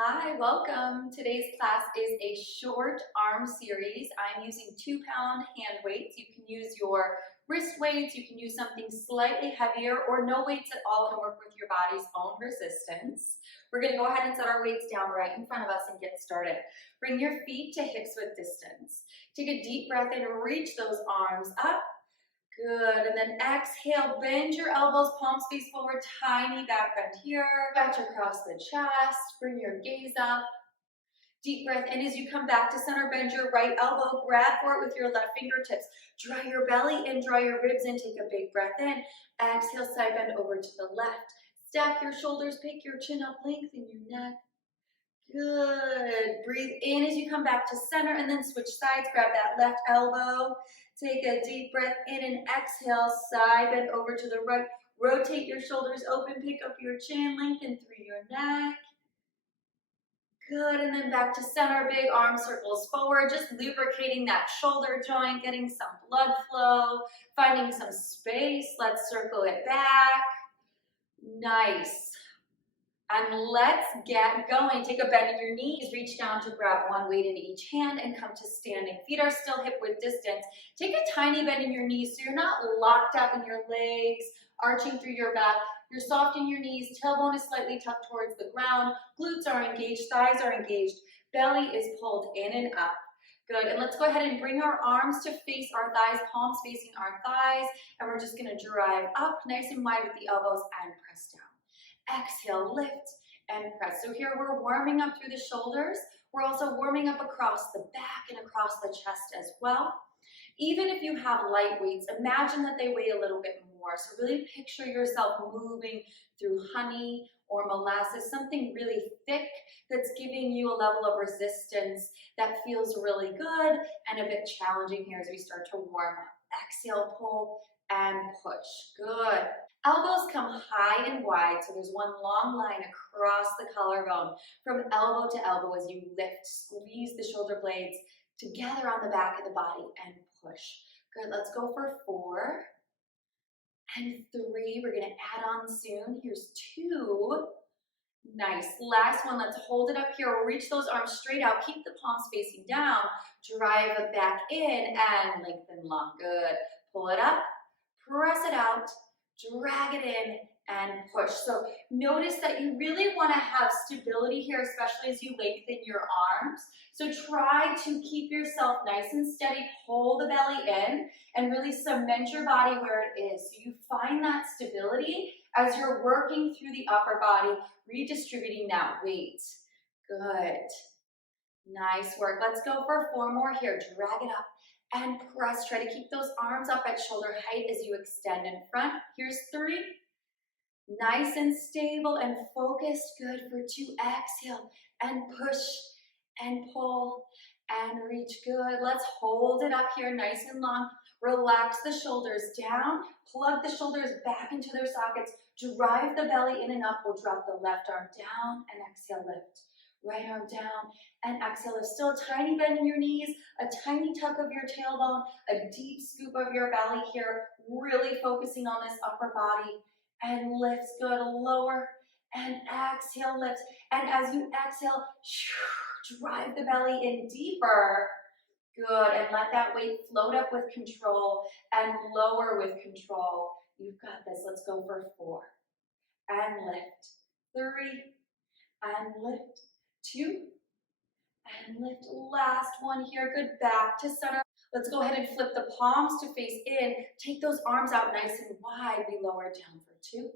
Hi, welcome. Today's class is a short arm series. I'm using 2-pound hand weights. You can use your wrist weights, you can use something slightly heavier or no weights at all and work with your body's own resistance. We're gonna go ahead and set our weights down right in front of us and get started. Bring your feet to hips width distance. Take a deep breath in and reach those arms up. Good, and then exhale, bend your elbows, palms face forward, tiny back bend here. Stretch across the chest, bring your gaze up. Deep breath in as you come back to center, bend your right elbow, grab for it with your left fingertips. Draw your belly in, draw your ribs in, take a big breath in. Exhale, side bend over to the left. Stack your shoulders, pick your chin up, lengthen your neck. Good. Breathe in as you come back to center and then switch sides. Grab that left elbow. Take a deep breath in and exhale. Side bend over to the right. Rotate your shoulders open. Pick up your chin. Lengthen through your neck. Good. And then back to center. Big arm circles forward. Just lubricating that shoulder joint. Getting some blood flow. Finding some space. Let's circle it back. Nice. And let's get going. Take a bend in your knees, reach down to grab one weight in each hand and come to standing. Feet are still hip width distance. Take a tiny bend in your knees so you're not locked out in your legs, arching through your back. You're soft in your knees, tailbone is slightly tucked towards the ground, glutes are engaged, thighs are engaged, belly is pulled in and up. Good, and let's go ahead and bring our arms to face our thighs, palms facing our thighs, and we're just gonna drive up nice and wide with the elbows and press down. Exhale, lift and press. So here we're warming up through the shoulders. We're also warming up across the back and across the chest as well. Even if you have light weights, imagine that they weigh a little bit more. So really picture yourself moving through honey or molasses, something really thick that's giving you a level of resistance that feels really good and a bit challenging here as we start to warm up. Exhale, pull and push. Good. Elbows come high and wide, so there's one long line across the collarbone from elbow to elbow as you lift, squeeze the shoulder blades together on the back of the body and push. Good, let's go for 4 and 3. We're gonna add on soon. Here's 2. Nice, last one, let's hold it up here. We'll reach those arms straight out, keep the palms facing down, drive it back in and lengthen long, good. Pull it up, press it out, drag it in and push. So notice that you really want to have stability here, especially as you lengthen your arms. So try to keep yourself nice and steady, pull the belly in and really cement your body where it is. So you find that stability as you're working through the upper body, redistributing that weight. Good. Nice work. Let's go for 4 more here. Drag it up and press. Try to keep those arms up at shoulder height as you extend in front. Here's 3. Nice and stable and focused. Good for 2. Exhale and push and pull and reach. Good. Let's hold it up here nice and long. Relax the shoulders down. Plug the shoulders back into their sockets. Drive the belly in and up. We'll drop the left arm down and exhale, lift. Right arm down and exhale. Lift. Still a tiny bend in your knees, a tiny tuck of your tailbone, a deep scoop of your belly here. Really focusing on this upper body and lift. Good. Lower and exhale, lift. And as you exhale, drive the belly in deeper. Good, and let that weight float up with control and lower with control. You've got this. Let's go for 4 and lift. 3 and lift. 2 and lift. Last one here. Good, back to center. Let's go ahead and flip the palms to face in. Take those arms out nice and wide. We lower down for 2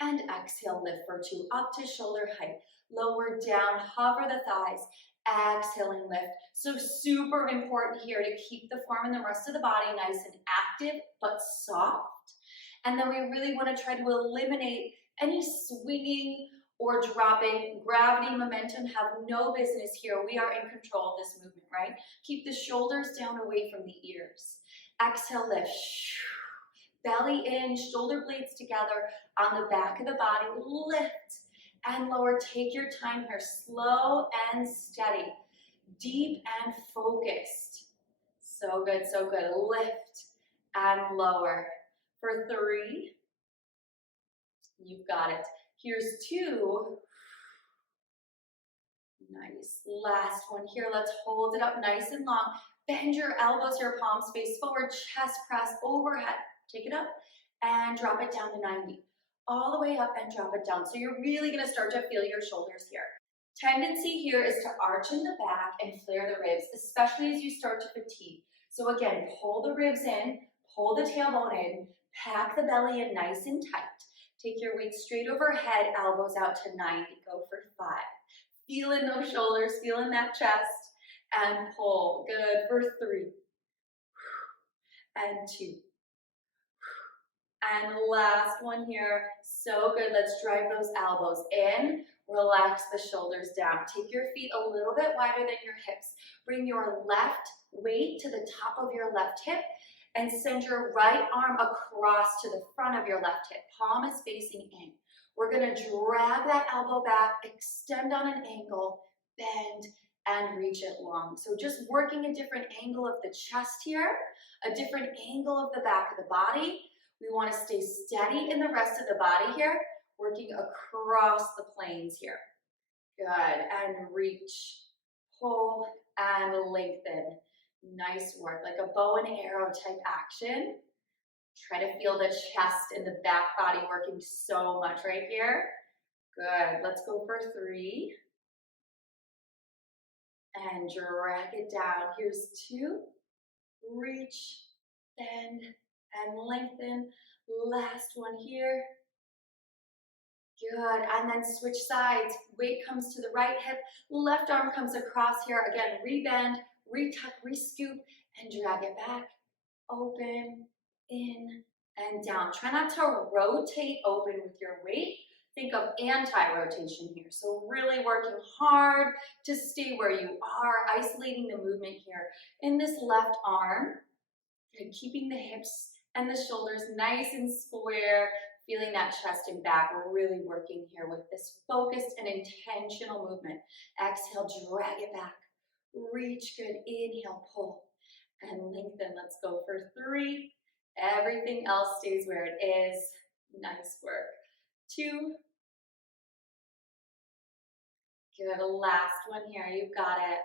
and exhale, lift for 2, up to shoulder height. Lower down, hover the thighs. Exhaling, lift. So super important here to keep the form and the rest of the body nice and active but soft. And then we really want to try to eliminate any swinging or dropping. Gravity, momentum have no business here. We are in control of this movement, right? Keep the shoulders down away from the ears. Exhale, lift. Belly in, shoulder blades together on the back of the body. Lift and lower. Take your time here. Slow and steady. Deep and focused. So good, so good. Lift and lower. For 3, you've got it. Here's 2 Nice. Last one here. Let's hold it up nice and long. Bend your elbows, your palms face forward, chest press overhead. Take it up and drop it down to 90. All the way up and drop it down. So you're really gonna start to feel your shoulders here. Tendency here is to arch in the back and flare the ribs, especially as you start to fatigue. So again, pull the ribs in, pull the tailbone in, pack the belly in nice and tight. Take your weight straight overhead, elbows out to 90. Go for 5. Feeling those shoulders, feeling that chest, and pull. Good for 3, and 2, and last one here. So good. Let's drive those elbows in. Relax the shoulders down. Take your feet a little bit wider than your hips. Bring your left weight to the top of your left hip and send your right arm across to the front of your left hip. Palm is facing in. We're gonna drag that elbow back, extend on an angle, bend, and reach it long. So just working a different angle of the chest here, a different angle of the back of the body. We want to stay steady in the rest of the body here, working across the planes here. Good, and reach, pull, and lengthen. Nice work, like a bow and arrow type action. Try to feel the chest and the back body working so much right here. Good, let's go for 3. And drag it down. Here's 2. Reach, bend, and lengthen. Last one here. Good, and then switch sides. Weight comes to the right hip, left arm comes across here. Again, rebend, retuck, rescoop, and drag it back. Open, in, and down. Try not to rotate open with your weight. Think of anti-rotation here. So really working hard to stay where you are, isolating the movement here in this left arm, and keeping the hips and the shoulders nice and square, feeling that chest and back. We're really working here with this focused and intentional movement. Exhale, drag it back. Reach, good. Inhale, pull, and lengthen. Let's go for 3. Everything else stays where it is. Nice work. 2. Good. Last one here. You've got it.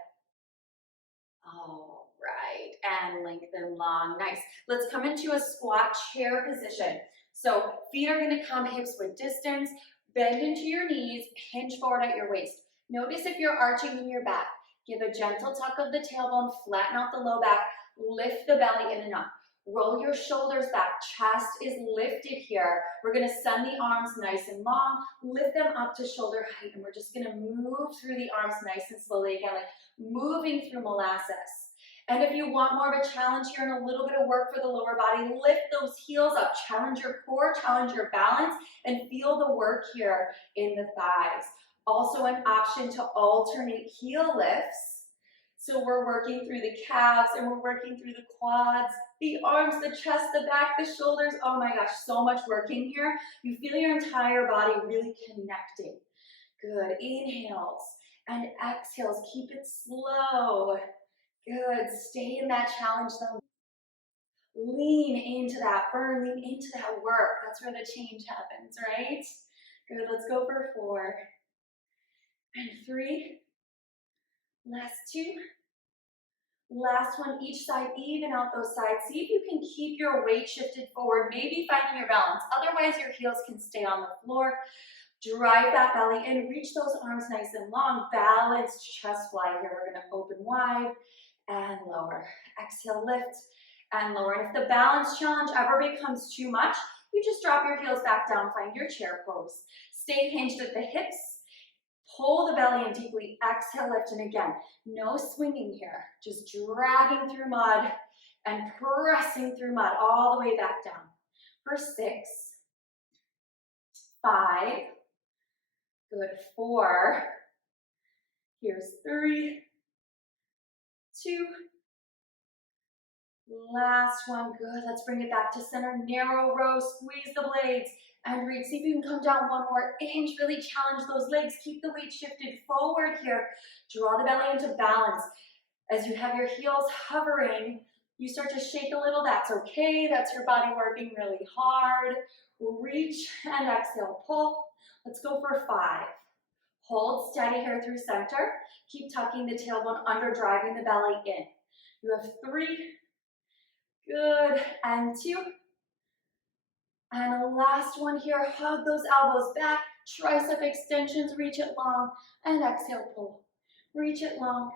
All right. And lengthen long. Nice. Let's come into a squat chair position. So feet are going to come hips width distance. Bend into your knees. Hinge forward at your waist. Notice if you're arching in your back. Give a gentle tuck of the tailbone. Flatten out the low back. Lift the belly in and up. Roll your shoulders back. Chest is lifted here. We're going to send the arms nice and long. Lift them up to shoulder height. And we're just going to move through the arms nice and slowly again, like moving through molasses. And if you want more of a challenge here and a little bit of work for the lower body, lift those heels up. Challenge your core, challenge your balance, and feel the work here in the thighs. Also an option to alternate heel lifts. So we're working through the calves and we're working through the quads, the arms, the chest, the back, the shoulders. Oh my gosh, so much working here. You feel your entire body really connecting. Good. Inhales and exhales. Keep it slow. Good. Stay in that challenge zone. Lean into that burn. Lean into that work. That's where the change happens, right? Good. Let's go for 4 and 3. Last 2. Last one, each side, even out those sides. See if you can keep your weight shifted forward, maybe finding your balance. Otherwise, your heels can stay on the floor. Drive that belly in, reach those arms nice and long. Balanced chest fly here. We're gonna open wide and lower. Exhale, lift and lower. And if the balance challenge ever becomes too much, you just drop your heels back down, find your chair pose. Stay hinged at the hips. Pull the belly in deeply, exhale, lift, and again, no swinging here, just dragging through mud and pressing through mud all the way back down. For 6, 5, good, 4, here's 3, 2, last one, good, let's bring it back to center, narrow row, squeeze the blades, and reach. See if you can come down one more inch. Really challenge those legs. Keep the weight shifted forward here. Draw the belly into balance. As you have your heels hovering, you start to shake a little. That's okay. That's your body working really hard. Reach and exhale. Pull. Let's go for 5. Hold steady here through center. Keep tucking the tailbone under, driving the belly in. You have 3. Good. And 2. And a last one here. Hug those elbows back. Tricep extensions. Reach it long. And exhale, pull. Reach it long.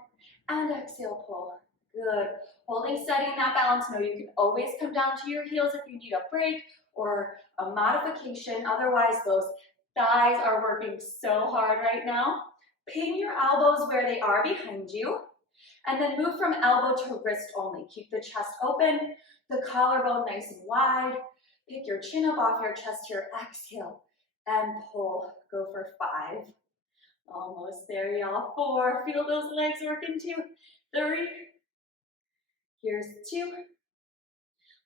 And exhale, pull. Good. Holding steady in that balance. Know you can always come down to your heels if you need a break or a modification. Otherwise, those thighs are working so hard right now. Pin your elbows where they are behind you. And then move from elbow to wrist only. Keep the chest open, the collarbone nice and wide. Pick your chin up off your chest here. Exhale and pull. Go for 5. Almost there, y'all. 4. Feel those legs working. 2, 3. Here's 2.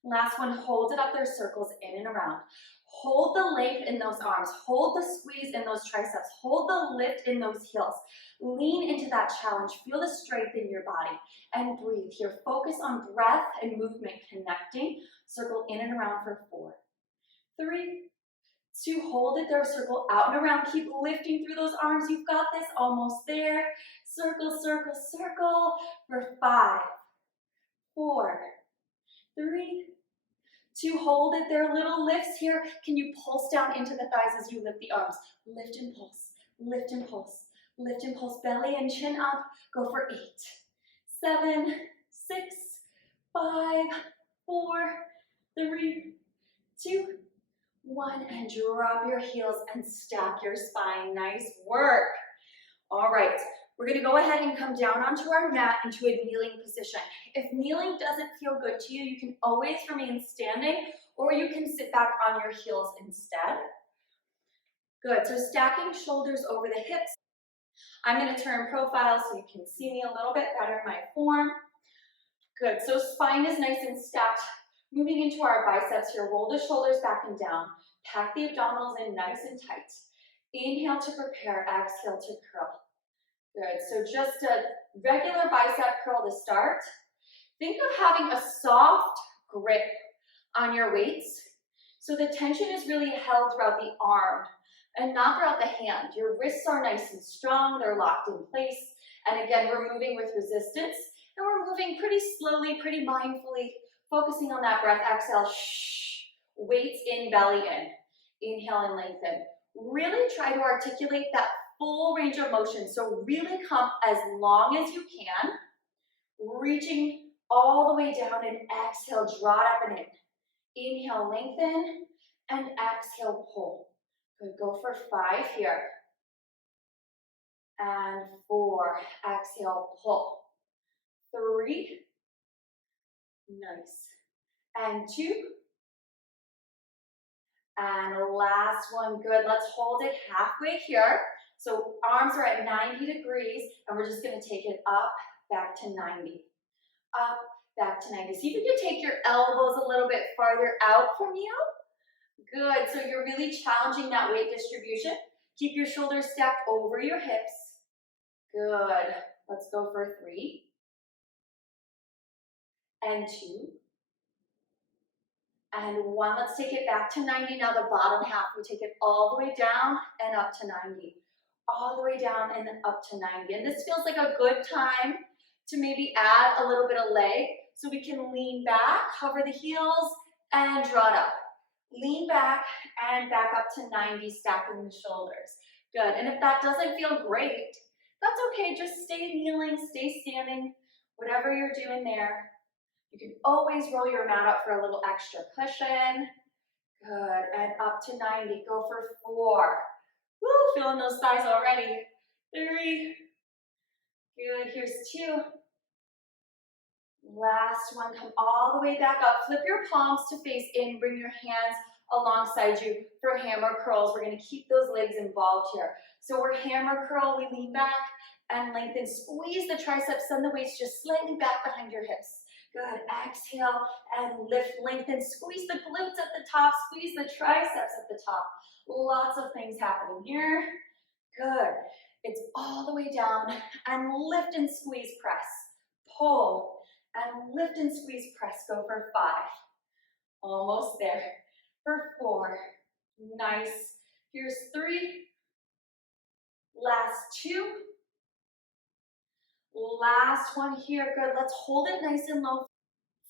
Last one, hold it up, their circles in and around. Hold the length in those arms. Hold the squeeze in those triceps. Hold the lift in those heels. Lean into that challenge. Feel the strength in your body. And breathe here. Focus on breath and movement connecting. Circle in and around for 4, 3, 2. Hold it there. Circle out and around. Keep lifting through those arms. You've got this. Almost there. Circle, circle, circle for 5, 4, 3, 2. Hold it there. Little lifts here. Can you pulse down into the thighs as you lift the arms? Lift and pulse. Lift and pulse. Lift and pulse. Belly and chin up. Go for 8, 7, 6, 5, 4, 3, 2, 1. And drop your heels and stack your spine. Nice work. All right. We're going to go ahead and come down onto our mat into a kneeling position. If kneeling doesn't feel good to you, you can always remain standing or you can sit back on your heels instead. Good, so stacking shoulders over the hips. I'm going to turn profile so you can see me a little bit better in my form. Good, so spine is nice and stacked. Moving into our biceps here, roll the shoulders back and down. Pack the abdominals in nice and tight. Inhale to prepare, exhale to curl. Good, so just a regular bicep curl to start. Think of having a soft grip on your weights. So the tension is really held throughout the arm and not throughout the hand. Your wrists are nice and strong, they're locked in place. And again, we're moving with resistance and we're moving pretty slowly, pretty mindfully, focusing on that breath. Exhale, shh. Weights in, belly in. Inhale and lengthen. Really try to articulate that full range of motion. So really come as long as you can, reaching all the way down and exhale, draw it up and in. Inhale, lengthen, and exhale, pull. Good, go for 5 here. And 4, exhale, pull. 3, nice. And 2, and last one, good. Let's hold it halfway here. So arms are at 90 degrees, and we're just gonna take it up, back to 90. Up, back to 90. See if you can take your elbows a little bit farther out from you. Good, so you're really challenging that weight distribution. Keep your shoulders stacked over your hips. Good, let's go for 3. And 2. And 1, let's take it back to 90. Now the bottom half, we take it all the way down and up to 90. All the way down and then up to 90. And this feels like a good time to maybe add a little bit of leg so we can lean back, cover the heels, and draw it up. Lean back and back up to 90, stacking the shoulders. Good, and if that doesn't feel great, that's okay. Just stay kneeling, stay standing, whatever you're doing there. You can always roll your mat up for a little extra cushion. Good, and up to 90, go for 4. Woo, feeling those thighs already. 3, good, here's 2. Last one, come all the way back up. Flip your palms to face in, bring your hands alongside you for hammer curls. We're gonna keep those legs involved here. So we're hammer curl, we lean back and lengthen. Squeeze the triceps, send the waist just slightly back behind your hips. Good, exhale and lift, lengthen. Squeeze the glutes at the top, squeeze the triceps at the top. Lots of things happening here. Good, it's all the way down and lift and squeeze, press. Pull and lift and squeeze, press. Go for 5. Almost there. For 4. Nice. Here's 3. Last two. Last one here, good. Let's hold it nice and low.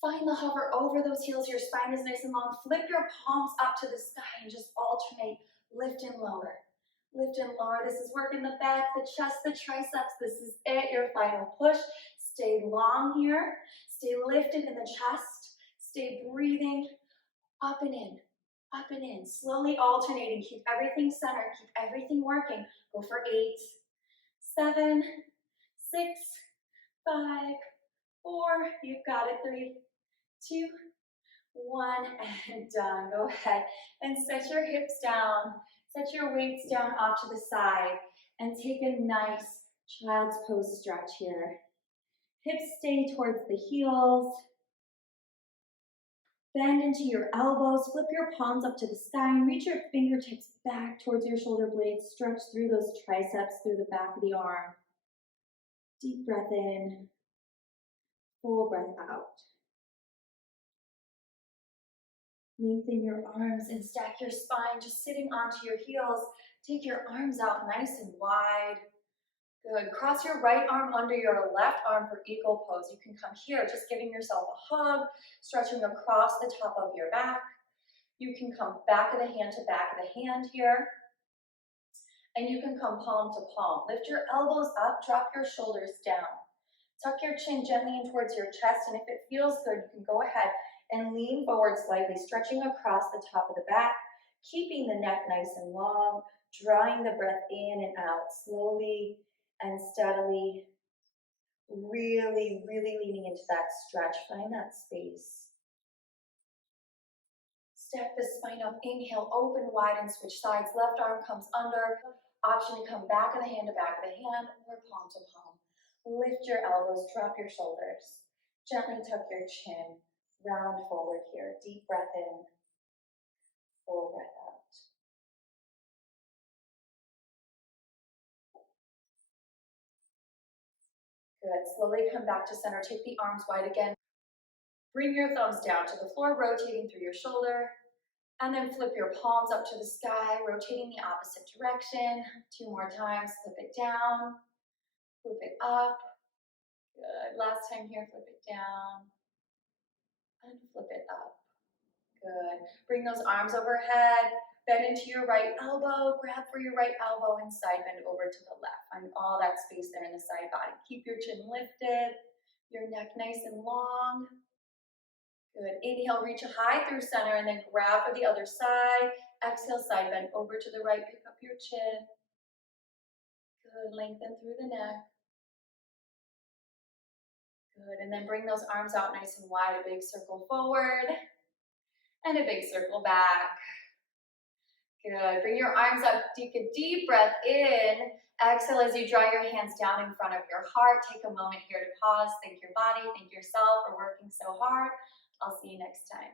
Find the hover over those heels. Your spine is nice and long. Flip your palms up to the sky and just alternate. Lift and lower. Lift and lower. This is working the back, the chest, the triceps. This is it, your final push. Stay long here. Stay lifted in the chest. Stay breathing up and in, up and in. Slowly alternating. Keep everything centered. Keep everything working. Go for 8, 7, 6, 5, 4. You've got it. 3, 2, 1, and done. Go ahead and set your hips down. Set your weights down off to the side and take a nice child's pose stretch here. Hips stay towards the heels. Bend into your elbows. Flip your palms up to the sky and reach your fingertips back towards your shoulder blades. Stretch through those triceps, through the back of the arm. Deep breath in. Full breath out. Lengthen your arms and stack your spine, just sitting onto your heels. Take your arms out nice and wide. Good. Cross your right arm under your left arm for eagle pose. You can come here, just giving yourself a hug, stretching across the top of your back. You can come back of the hand to back of the hand here. And you can come palm to palm. Lift your elbows up, drop your shoulders down. Tuck your chin gently in towards your chest, and if it feels good, you can go ahead and lean forward slightly, stretching across the top of the back, keeping the neck nice and long, drawing the breath in and out slowly and steadily, really, really leaning into that stretch. Find that space. Step the spine up, inhale, open wide and switch sides. Left arm comes under. Option to come back of the hand to back of the hand or palm to palm. Lift your elbows, drop your shoulders. Gently tuck your chin. Round forward here. Deep breath in. Full breath out. Good. Slowly come back to center. Take the arms wide again. Bring your thumbs down to the floor, rotating through your shoulder. And then flip your palms up to the sky, rotating the opposite direction. 2 more times. Flip it down. Flip it up. Good. Last time here, flip it down. And flip it up. Good. Bring those arms overhead. Bend into your right elbow. Grab for your right elbow and side bend over to the left. Find all that space there in the side body. Keep your chin lifted. Your neck nice and long. Good. Inhale, reach high through center and then grab for the other side. Exhale, side bend over to the right. Pick up your chin. Good. Lengthen through the neck. Good. And then bring those arms out nice and wide. A big circle forward. And a big circle back. Good. Bring your arms up. Take a deep breath in. Exhale as you draw your hands down in front of your heart. Take a moment here to pause. Thank your body. Thank yourself for working so hard. I'll see you next time.